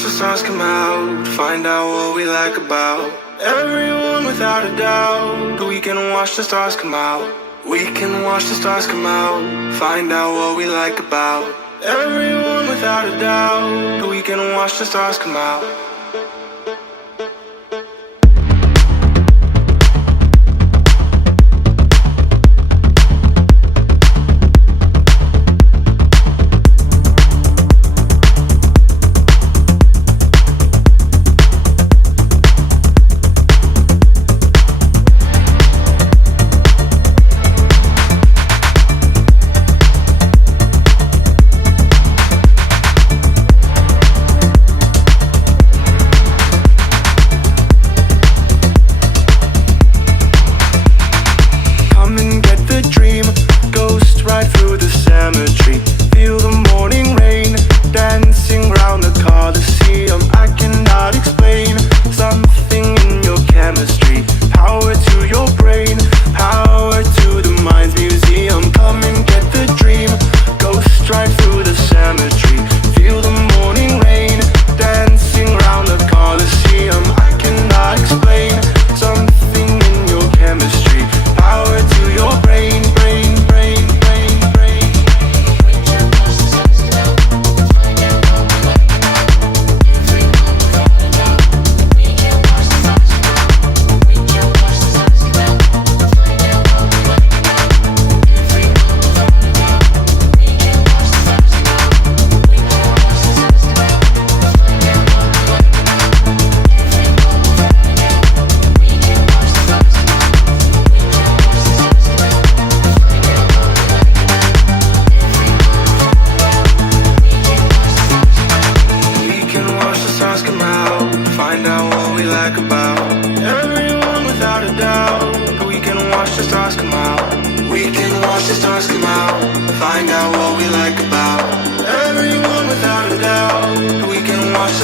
watch the stars come out, find out what we like about everyone without a doubt. We can watch the stars come out. We can watch the stars come out, find out what we like about everyone without a doubt. We can watch the stars come out.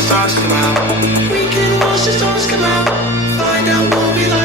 Stars come out. We can watch the stars come out, find out what we like.